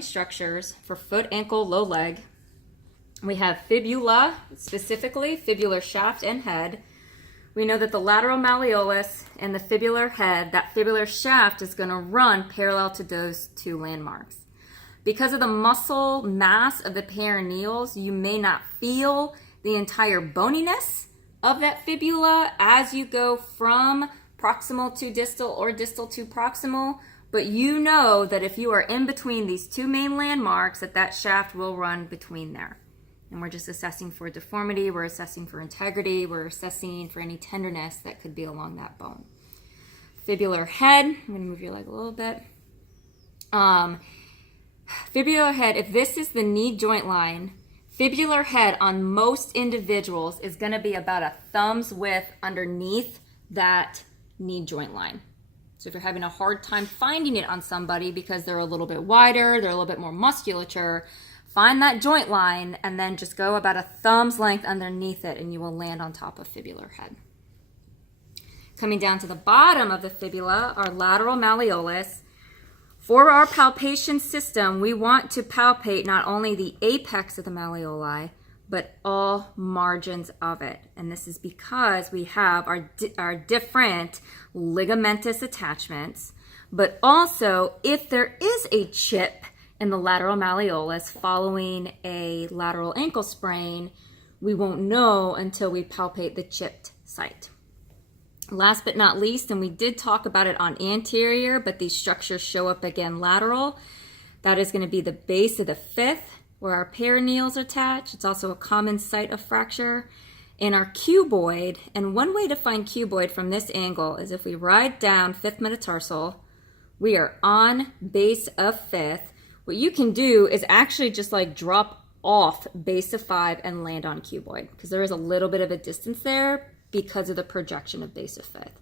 Structures for foot, ankle, low leg. We have fibula, specifically fibular shaft and head. We know that the lateral malleolus and the fibular head, that fibular shaft is going to run parallel to those two landmarks. Because of the muscle mass of the perineals, you may not feel the entire boniness of that fibula as you go from proximal to distal or distal to proximal, but you know that if you are in between these two main landmarks, that shaft will run between there. And we're just assessing for deformity, we're assessing for integrity, we're assessing for any tenderness that could be along that bone. Fibular head, I'm going to move your leg a little bit. Fibular head, if this is the knee joint line, fibular head on most individuals is going to be about a thumb's width underneath that knee joint line. So if you're having a hard time finding it on somebody because they're a little bit wider, they're a little bit more musculature, find that joint line and then just go about a thumb's length underneath it and you will land on top of fibular head. Coming down to the bottom of the fibula, our lateral malleolus. For our palpation system, we want to palpate not only the apex of the malleoli, but all margins of it. And this is because we have our different ligamentous attachments, but also if there is a chip in the lateral malleolus following a lateral ankle sprain, we won't know until we palpate the chipped site. Last but not least, and we did talk about it on anterior, but these structures show up again lateral. That is going to be the base of the fifth, where our perineals attach. It's also a common site of fracture. And our cuboid, and one way to find cuboid from this angle is if we ride down fifth metatarsal, we are on base of fifth. What you can do is actually just like drop off base of 5 and land on cuboid, because there is a little bit of a distance there because of the projection of base of fifth.